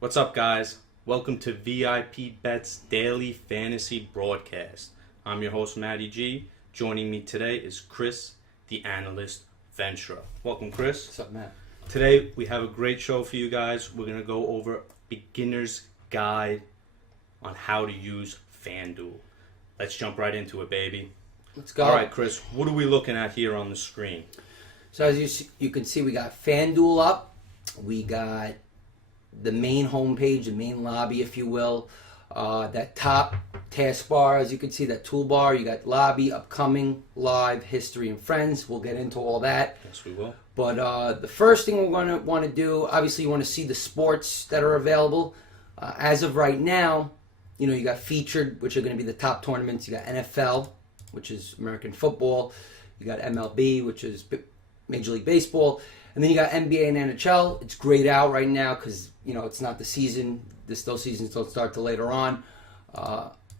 What's up, guys? Welcome to VIP-Bet's daily fantasy broadcast. I'm your host, Matty G. Joining me today is Chris, the analyst Ventura. Welcome, Chris. What's up, Matt? Today, we have a great show for you guys. We're going to go over beginner's guide on how to use FanDuel. Let's jump right into it, baby. Let's go. All right, Chris, what are we looking at here on the screen? So as you can see, we got FanDuel up. We got the main homepage, the main lobby, if you will. That top taskbar, as you can see, that toolbar. You got lobby, upcoming, live, history, and friends. We'll get into all that. Yes, we will. But the first thing we're going to want to do, obviously, you want to see the sports that are available. As of right now, you got featured, which are going to be the top tournaments. You got NFL, which is American football. You got MLB, which is Major League Baseball. And then you got NBA and NHL. It's grayed out right now because, it's not the season. Those seasons don't start till later on.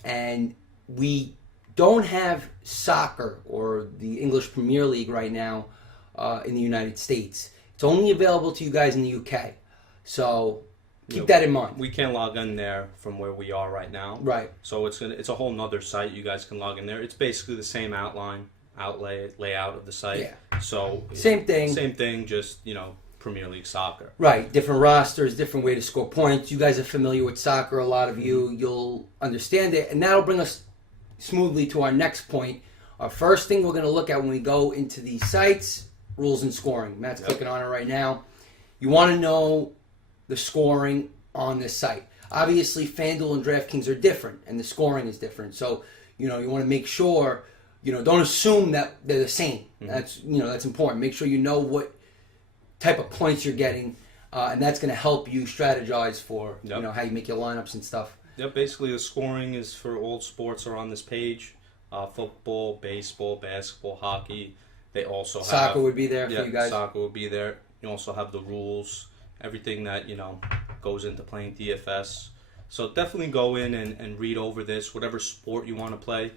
And we don't have soccer or the English Premier League right now in the United States. It's only available to you guys in the UK. So keep that in mind. We can't log in there from where we are right now. Right. So it's a whole nother site. You guys can log in there. It's basically the same layout of the site. Yeah. So Same thing, just Premier League soccer. Right. Different rosters, different way to score points. You guys are familiar with soccer. A lot of you'll understand it, and that'll bring us smoothly to our next point. Our first thing we're going to look at when we go into these sites: rules and scoring. Matt's clicking on it right now. You want to know the scoring on this site. Obviously, FanDuel and DraftKings are different, and the scoring is different. So, you want to make sure, don't assume that they're the same. Mm-hmm. That's important. Make sure you know what type of points you're getting, and that's going to help you strategize for, how you make your lineups and stuff. Yep, basically the scoring is for all sports are on this page. Football, baseball, basketball, hockey. They also have... Soccer would be there for you guys. Soccer would be there. You also have the rules, everything that, goes into playing DFS. So definitely go in and read over this. Whatever sport you want to play,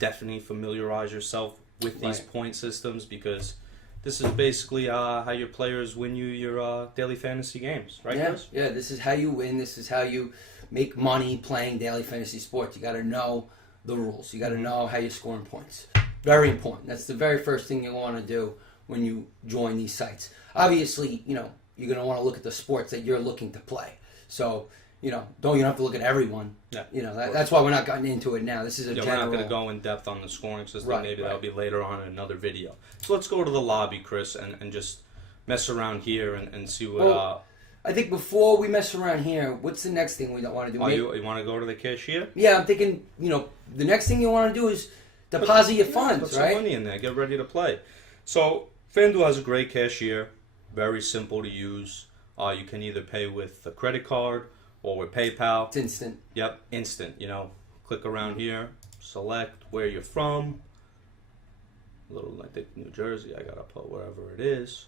definitely familiarize yourself with these point systems, because this is basically how your players win you your daily fantasy games, right, Chris? Yeah, this is how you win. This is how you make money playing daily fantasy sports. You got to know the rules. You got to know how you're scoring points. Very important. That's the very first thing you want to do when you join these sites. Obviously, you're going to want to look at the sports that you're looking to play. So, you don't have to look at everyone. Yeah. That's why we're not getting into it now. This is a general... We're not going to go in depth on the scoring system. Right, Maybe that'll be later on in another video. So let's go to the lobby, Chris, and just mess around here and see what... Well, I think before we mess around here, what's the next thing we don't want to do? Oh, you want to go to the cashier? Yeah, I'm thinking, the next thing you want to do is deposit your funds, put some right? money in there. Get ready to play. So FanDuel has a great cashier. Very simple to use. You can either pay with a credit card or with PayPal. It's instant. Yep, instant. Click around here, select where you're from. I think New Jersey. I gotta put wherever it is.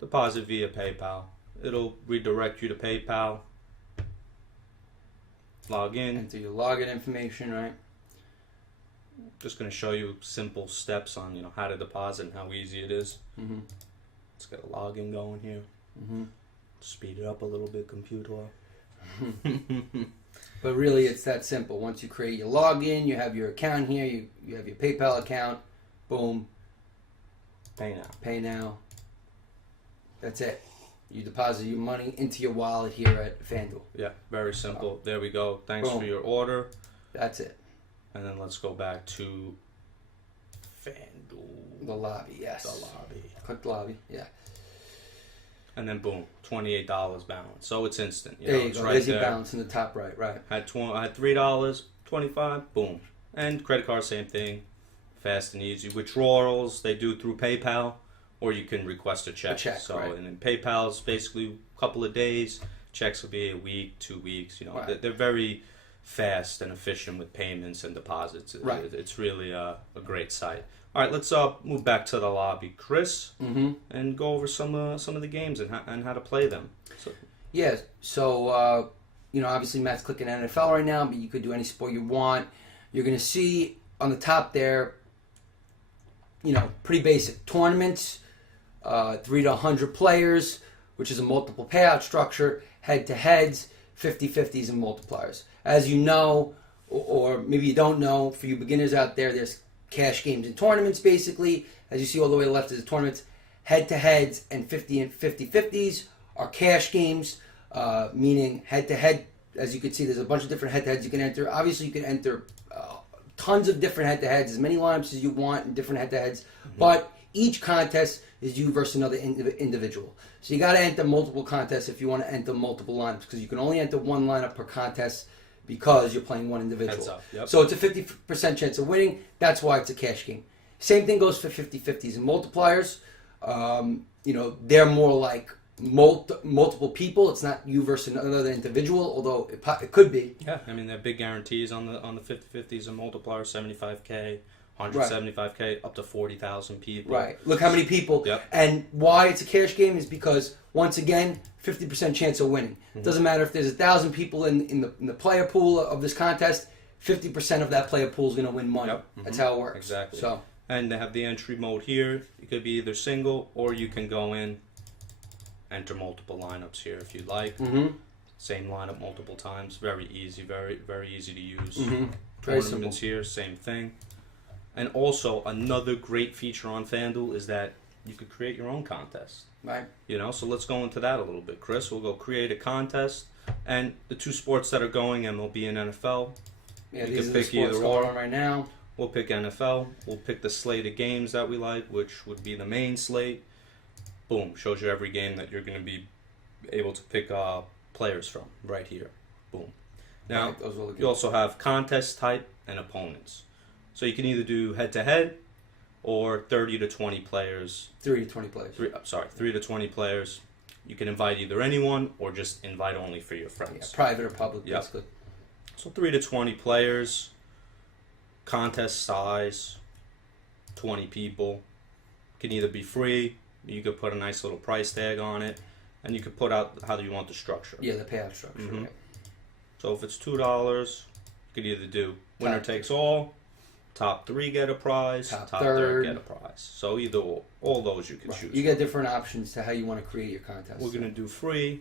Deposit via PayPal. It'll redirect you to PayPal. Log in. Enter your login information, right? Just gonna show you simple steps on how to deposit and how easy it is. Mm-hmm. Let's get a login going here. Mm-hmm. Speed it up a little bit, computer. But really, it's that simple. Once you create your login, you have your account here, you have your PayPal account, boom. Pay now. That's it. You deposit your money into your wallet here at FanDuel. Yeah, very simple. There we go. Thanks for your order. That's it. And then let's go back to FanDuel. The lobby, yes. The lobby. Click lobby, yeah. And then boom, $28 balance. So it's instant. There you it's go. Right There's there. your balance in the top right. I had $3, $25, boom. And credit card, same thing. Fast and easy. Withdrawals, they do through PayPal, or you can request a check. So right. And then PayPal's basically a couple of days. Checks will be a week, 2 weeks. Right. They're very fast and efficient with payments and deposits. Right. It's really a great site. All right, let's move back to the lobby, Chris, and go over some of the games and how to play them. So obviously Matt's clicking NFL right now, but you could do any sport you want. You're going to see on the top there, pretty basic tournaments, 3 to 100 players. which is a multiple payout structure, head-to-heads, 50-50s, and multipliers. As you know, or maybe you don't know, for you beginners out there, there's cash games and tournaments, basically. As you see all the way to the left is the tournaments. Head-to-heads and 50-50s are cash games, meaning head-to-head. As you can see, there's a bunch of different head-to-heads you can enter. Obviously, you can enter tons of different head-to-heads, as many lineups as you want in different head-to-heads. But each contest is you versus another individual. So you got to enter multiple contests if you want to enter multiple lineups, because you can only enter one lineup per contest because you're playing one individual. Heads up, yep. So it's a 50% chance of winning. That's why it's a cash game. Same thing goes for 50-50s and multipliers. They're more like multiple people. It's not you versus another individual, although it could be. Yeah, I mean, there are big guarantees on the 50-50s and multipliers, 75K, 175K, up to 40,000 people. Right. Look how many people. Yep. And why it's a cash game is because, once again, 50% chance of winning. It doesn't matter if there's 1,000 people in the player pool of this contest, 50% of that player pool is going to win money. Yep. That's how it works. Exactly. So. And they have the entry mode here. You could be either single, or you can go in, enter multiple lineups here if you'd like. Same lineup multiple times. Very easy, very, very easy to use. Very Tournaments simple. here, same thing. And also, another great feature on FanDuel is that you could create your own contest. Right. So let's go into that a little bit, Chris. We'll go create a contest. And the two sports that are going, MLB and NFL. Yeah, You these can are the pick sports either going or. on right now. We'll pick NFL. We'll pick the slate of games that we like, which would be the main slate. Boom. Shows you every game that you're going to be able to pick players from right here. Boom. Now, Right, those are the you also have contest type and opponents. So you can either do head-to-head or 30 to 20 players. 3 to 20 players. 3 to 20 players. You can invite either anyone or just invite only for your Yeah, friends. private or public, Yep. basically. So 3 to 20 players. Contest size, 20 people. Can either be free, you could put a nice little price tag on it, and you could put out how you want the structure. Yeah, the payout structure. Right. So if it's $2, you could either do winner takes all, top 3 get a prize, Top top third. third get a prize. So either or, all those you can choose. You get different options to how you want to create your contest. We're going to do free,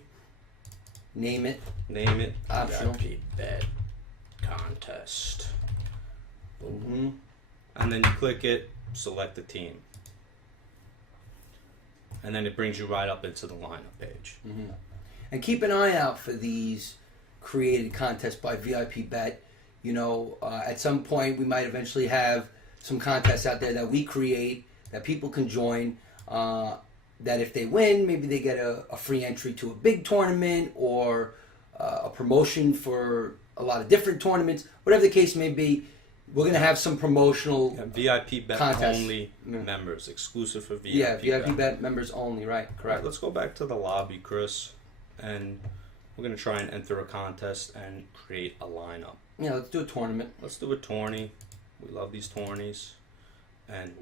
Name it. name it, Optional. VIP-bet contest. And then you click it, select the team. And then it brings you right up into the lineup page. And keep an eye out for these created contests by VIP-Bet. At some point we might eventually have some contests out there that we create that people can join. That if they win, maybe they get a free entry to a big tournament or a promotion for a lot of different tournaments. Whatever the case may be, we're going to have some promotional VIP-bet contests. only members, exclusive for VIP-bet. Yeah, VIP-Bet members only, right, All right, correct. let's go back to the lobby, Chris, and we're going to try and enter a contest and create a lineup. Yeah, let's do a tournament. Let's do a tourney. We love these tourneys. And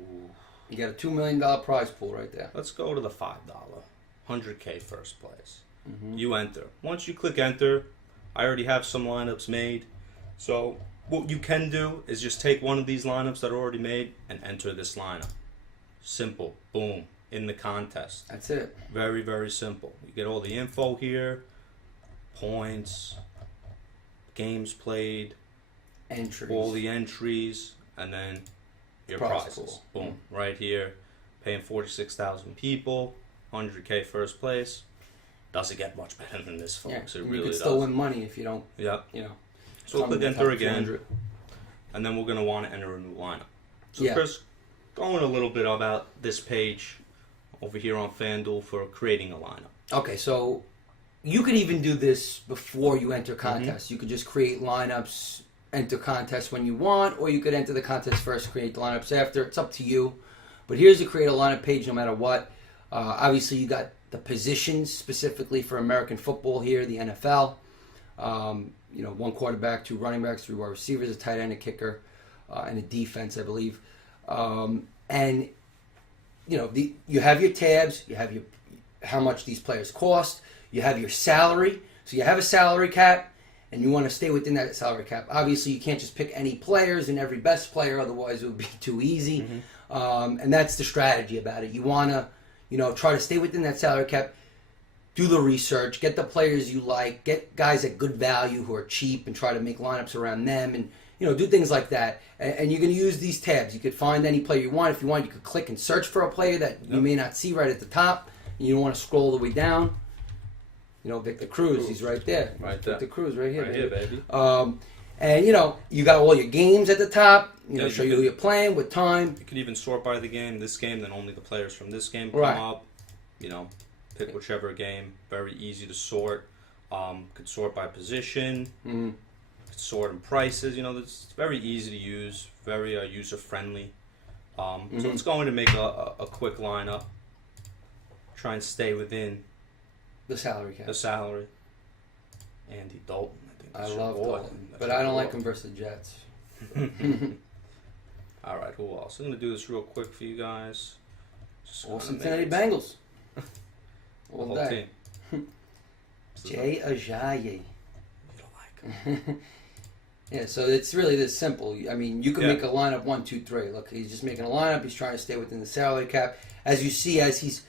You got a $2 million prize pool right there. let's go to the $5. 100K first place. You enter. Once you click enter, I already have some lineups made. So what you can do is just take one of these lineups that are already made and enter this lineup. Simple. Boom. In the contest. That's it. Very, very simple. You get all the info here. Points. Games played. Entries. All the entries. And then your Prize prizes. pool. Boom. Right here. Paying 46,000 people. 100K first place. Doesn't get much better than this, folks. Yeah, It and really you could does. still win money if you don't, Yep. So come click in the enter top again. 200. And then we're going to want to enter a new lineup. So Yeah. Chris, going a little bit about this page over here on FanDuel for creating a lineup. Okay, so you could even do this before you enter contests. You could just create lineups, enter contests when you want, or you could enter the contest first, create the lineups after. It's up to you. But here's the create a lineup page no matter what. Obviously, you got the positions specifically for American football here, the NFL. 1 quarterback, 2 running backs, 3 wide receivers, a tight end, a kicker, and a defense, I believe. You have your tabs, you have your how much these players cost, you have your salary. So you have a salary cap, and you want to stay within that salary cap. Obviously, you can't just pick any players and every best player, otherwise it would be too easy. And that's the strategy about it. You want to, try to stay within that salary cap. do the research, get the players you like, get guys at good value who are cheap, and try to make lineups around them, and do things like that. And you can use these tabs. You could find any player you want. If you want, you could click and search for a player that you may not see right at the top, and you don't want to scroll all the way down. Victor Cruz, he's right there. Right there. Victor Cruz, right here. Right here, baby. And you got all your games at the top. Show you who you're playing, what time. You can even sort by the game. This game, then only the players from this game come Right. up. Pick whichever game. Very easy to sort. Could sort by position. Mm-hmm. Could sort in prices. It's very easy to use. Very user friendly. So it's going to make a quick lineup. Try and stay within The salary cap. the salary. Andy Dalton. I that's your love boy. Dalton, That's but your I don't boy. like him versus the Jets. All right, who else? I'm going to do this real quick for you guys. Just All gonna Cincinnati make Bengals. the All whole day. team. Jay Ajayi. You don't like him. Yeah, so it's really this simple. I mean, you can Yeah. make a lineup 1, 2, 3. Look, he's just making a lineup. He's trying to stay within the salary cap. As you see, as he's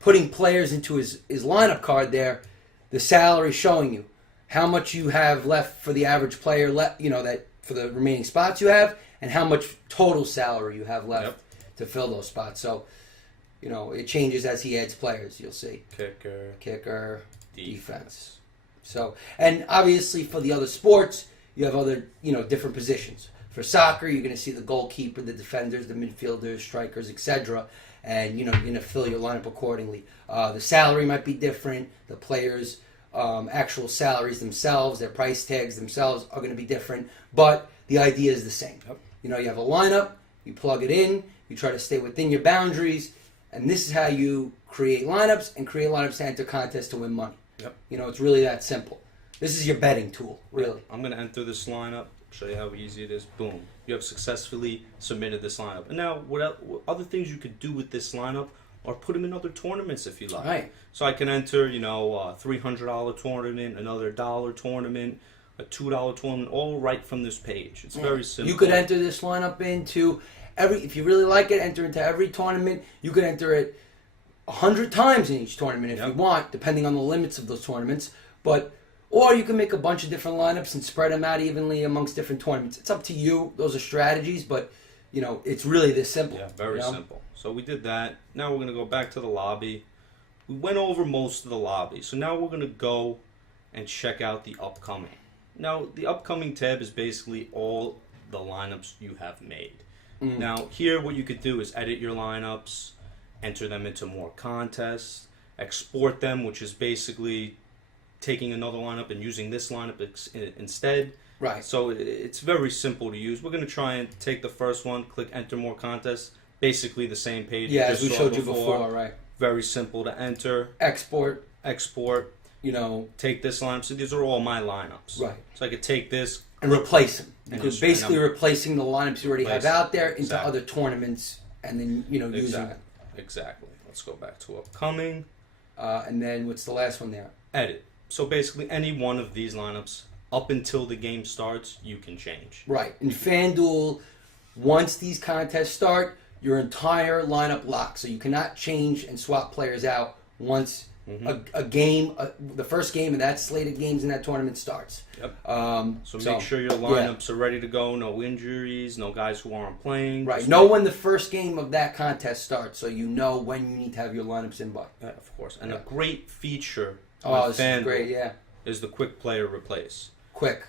putting players into his lineup card there, the salary showing you how much you have left for the average player, that for the remaining spots you have, and how much total salary you have left to fill those spots. So, it changes as he adds players. You'll see. Kicker, defense. So, and obviously for the other sports, you have other, different positions. For soccer, you're going to see the goalkeeper, the defenders, the midfielders, strikers, etc. And, you're going to fill your lineup accordingly. The salary might be different. The players' actual salaries themselves, their price tags themselves are going to be different. But the idea is the same. Yep. You have a lineup, you plug it in, you try to stay within your boundaries, and this is how you create lineups to enter contests to win money. Yep. It's really that simple. This is your betting tool, really. I'm going to enter this lineup, show you how easy it is. Boom. You have successfully submitted this lineup. And now, what other things you could do with this lineup or put them in other tournaments if you like. Right. So I can enter, a $300 tournament, another $1 tournament, a $2 tournament, all right from this page. It's very simple. You could enter this lineup into if you really like it, enter into every tournament. You could enter it 100 times in each tournament if you want, depending on the limits of those tournaments. Or you can make a bunch of different lineups and spread them out evenly amongst different tournaments. It's up to you. Those are strategies, but it's really this simple. Yeah, very simple. So we did that. Now we're going to go back to the lobby. We went over most of the lobby. So now we're going to go and check out the upcoming. Now, the upcoming tab is basically all the lineups you have made. Now, here what you could do is edit your lineups, enter them into more contests, export them, which is basically taking another lineup and using this lineup instead. Right. So it's very simple to use. We're going to try and take the first one, click enter more contests, basically the same page Yeah, you as we just showed saw you before, right. Very simple to enter. Export. Take this lineup. So these are all my lineups. Right. So I could take this And replace them. And Because just- basically and I'm- replacing the lineups you already have Replace- out there into exactly. other tournaments and then, using them. Exactly. Let's go back to upcoming. And then what's the last one there? Edit. So basically any one of these lineups up until the game starts, you can change. Right. In FanDuel, once these contests start, your entire lineup locks. So you cannot change and swap players out once a game, the first game of that slate of games in that tournament starts. Yep. So So, make sure your lineups are ready to go. No injuries. No guys who aren't playing. Right. Just Know when the first game of that contest starts, so you know when you need to have your lineups in by. Yeah, of course. And a great feature Oh, with this is FanDuel great. Yeah. is the quick player replace. Quick.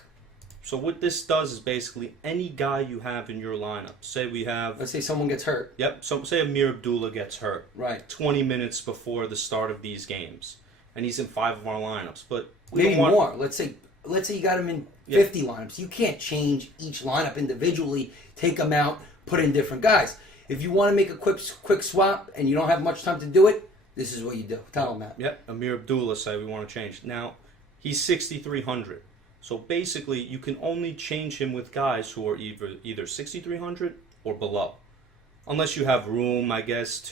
So what this does is basically any guy you have in your lineup. Say we have. Let's say someone gets hurt. Yep. So say Amir Abdullah gets hurt. Right. 20 minutes before the start of these games, and he's in 5 of our lineups. But we Maybe don't want, more. Let's say you got him in 50 lineups. You can't change each lineup individually, take them out, put in different guys. If you want to make a quick swap and you don't have much time to do it, this is what you do. Tell them that. Yep, Amir Abdullah say we want to change. Now, he's 6,300. So basically, you can only change him with guys who are either 6,300 or below. Unless you have room, I guess,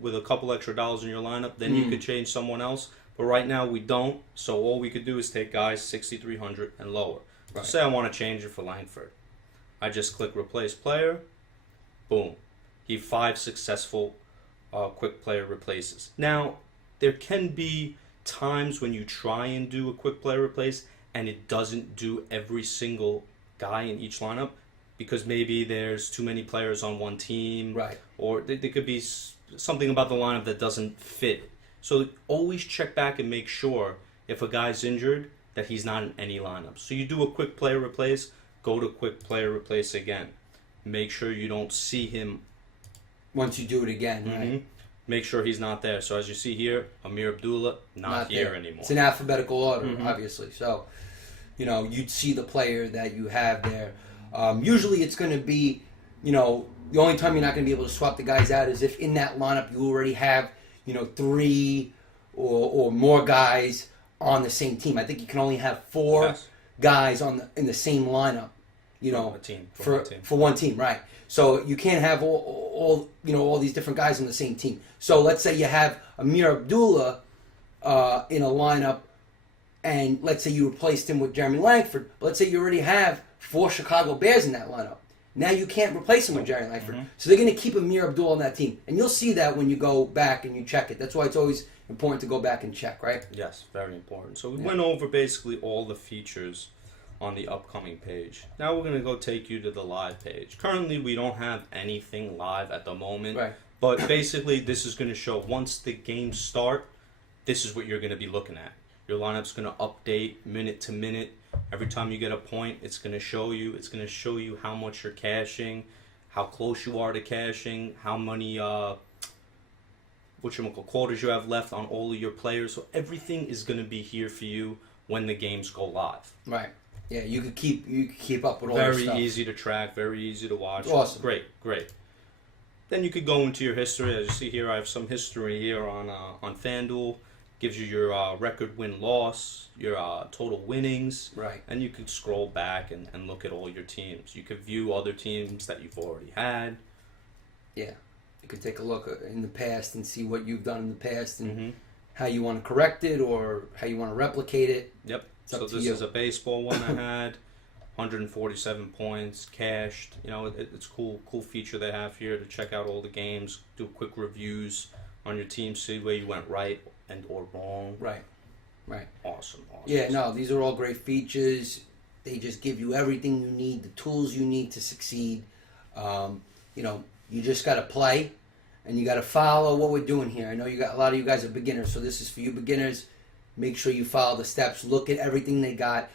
with a couple extra dollars in your lineup, then you could change someone else. But right now we don't, so all we could do is take guys 6,300 and lower. So say I want to change it for Langford. I just click replace player, boom. He 5 successful quick player replaces. Now, there can be times when you try and do a quick player replace and it doesn't do every single guy in each lineup because maybe there's too many players on one team, Right. or there could be something about the lineup that doesn't fit. So always check back and make sure if a guy's injured that he's not in any lineup. So you do a quick player replace, go to quick player replace again. Make sure you don't see him Once you do it again, right? Make sure he's not there. So as you see here, Amir Abdullah, not here there anymore. It's in alphabetical order, obviously. So, you'd see the player that you have there. Usually it's going to be, the only time you're not going to be able to swap the guys out is if in that lineup you already have, 3 or more guys on the same team. I think you can only have 4 guys in the same lineup, for one team, right? So you can't have all these different guys on the same team. So let's say you have Amir Abdullah in a lineup, and let's say you replaced him with Jeremy Langford. But let's say you already have 4 Chicago Bears in that lineup. Now you can't replace him with Jeremy Langford. So they're going to keep Amir Abdullah on that team. And you'll see that when you go back and you check it. That's why it's always important to go back and check, right? Yes, very important. So we went over basically all the features on the upcoming page. Now we're going to go take you to the live page. Currently, we don't have anything live at the moment. Right. But basically, this is going to show once the games start, this is what you're going to be looking at. Your lineup's going to update minute to minute. Every time you get a point, it's going to show you. It's going to show you how much you're cashing, how close you are to cashing, how many quarters you have left on all of your players. So everything is going to be here for you when the games go live. Right. Yeah, you could keep up with all this stuff. Very easy to track, very easy to watch. Awesome. Great. Then you could go into your history. As you see here, I have some history here on FanDuel. Gives you your record win-loss, your total winnings. Right. And you could scroll back and look at all your teams. You could view other teams that you've already had. Yeah. You could take a look in the past and see what you've done in the past and how you want to correct it or how you want to replicate it. Yep. So this is a baseball one I had. 147 points, cashed. It's cool feature they have here to check out all the games, do quick reviews on your team, see where you went right and or wrong. Right. Awesome. Yeah, no, these are all great features. They just give you everything you need, the tools you need to succeed. You just got to play and you got to follow what we're doing here. I know a lot of you guys are beginners, so this is for you beginners. Make sure you follow the steps. Look at everything they got.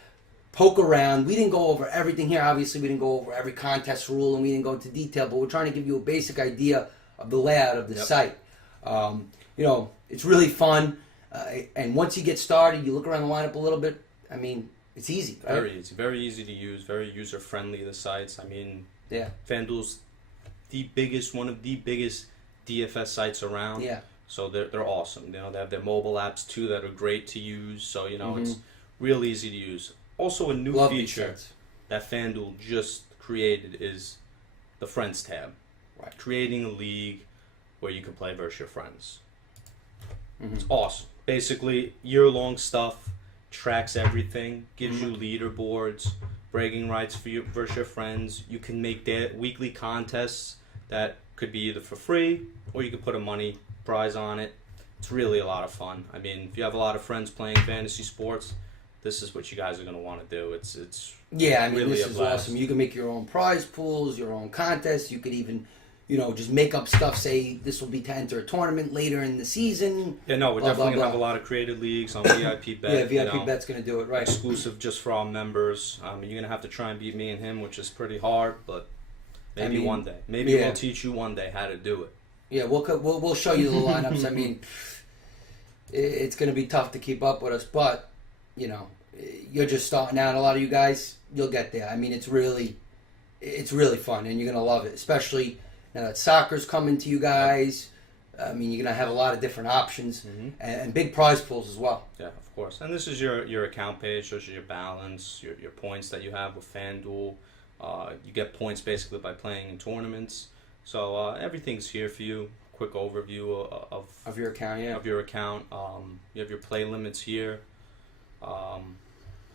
Poke around. We didn't go over everything here. Obviously, we didn't go over every contest rule and we didn't go into detail, but we're trying to give you a basic idea of the layout of the site. It's really fun. And once you get started, you look around the lineup a little bit. I mean, it's easy. Right? Very easy to use. Very user friendly. The sites. I mean, yeah. FanDuel's one of the biggest DFS sites around. Yeah. So they're awesome. They have their mobile apps too that are great to use. So it's real easy to use. Also, a new feature that FanDuel just created is the Friends tab. Right. Creating a league where you can play versus your friends. It's awesome. Basically, year-long stuff, tracks everything, gives you leaderboards, bragging rights for you versus your friends. You can make weekly contests that could be either for free or you could put a money prize on it. It's really a lot of fun. I mean, if you have a lot of friends playing fantasy sports, this is what you guys are going to want to do. It's really this is awesome. You can make your own prize pools, your own contests. You could even just make up stuff, say this will be to enter a tournament later in the season. Yeah, no, we're definitely going to have a lot of created leagues on VIP-bet. Yeah, VIP-bet's going to do it, right. Exclusive just for our members. You're going to have to try and beat me and him, which is pretty hard, but maybe one day. Maybe we'll teach you one day how to do it. Yeah, we'll show you the lineups. I mean, it's going to be tough to keep up with us, but, you're just starting out. A lot of you guys, you'll get there. I mean, it's really fun, and you're going to love it, especially now that soccer's coming to you guys. I mean, you're going to have a lot of different options and big prize pools as well. Yeah, of course. And this is your account page. Shows you your balance, your points that you have with FanDuel. You get points basically by playing in tournaments. So everything's here for you. Quick overview of your account, yeah. Of your account. You have your play limits here.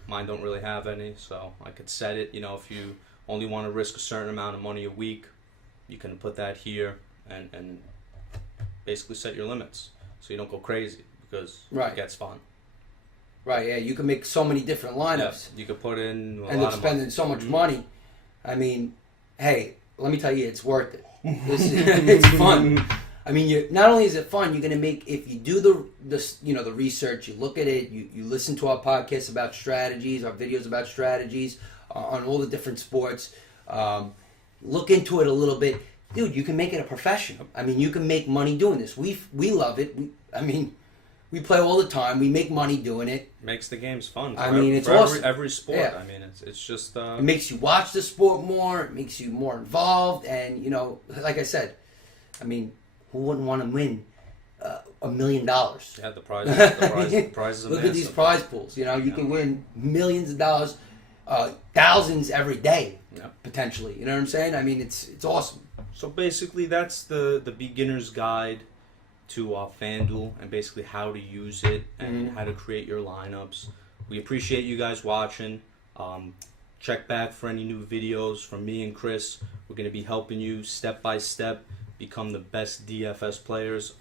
Mine don't really have any, so I could set it. If you only want to risk a certain amount of money a week, you can put that here and basically set your limits so you don't go crazy. because Right. it gets fun. Right, yeah, you can make so many different lineups. You could put in a End lot up of spending money. so much money. I mean, hey, let me tell you, it's worth it. It's fun. I mean, not only is it fun, you're gonna make, if you do the research, you look at it, you listen to our podcast about strategies, our videos about strategies on all the different sports. Look into it a little bit, dude. You can make it a profession. I mean, you can make money doing this. We love it. We play all the time. We make money doing it. Makes the games fun. I mean, it's for awesome. every sport. Yeah. I mean, it's just. It makes you watch the sport more. It makes you more involved. And, like I said, I mean, who wouldn't want to win $1 million? Yeah, the prizes are Look at these massive. prize pools. You can win millions of dollars, thousands every day, Yeah. potentially. You know what I'm saying? I mean, it's awesome. So basically, that's the beginner's guide to FanDuel and basically how to use it and how to create your lineups. We appreciate you guys watching. Check back for any new videos from me and Chris. We're going to be helping you step by step become the best DFS players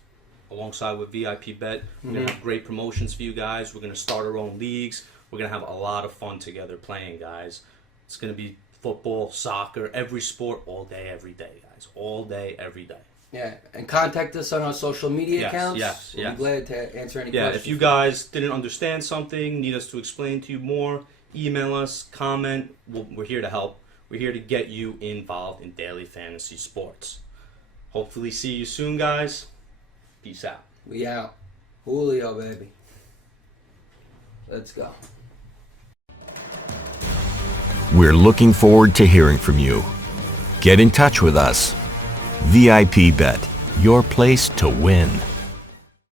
alongside with VIP-Bet. We're going to have great promotions for you guys. We're going to start our own leagues. We're going to have a lot of fun together playing, guys. It's going to be football, soccer, every sport, all day, every day, guys. All day, every day. Yeah, and contact us on our social media accounts. Yes. We'll be glad to answer any Yeah, questions. if you guys didn't understand something, need us to explain to you more, email us, comment. We're here to help. We're here to get you involved in daily fantasy sports. Hopefully see you soon, guys. Peace out. We out. Julio, baby. Let's go. We're looking forward to hearing from you. Get in touch with us. VIP Bet, your place to win.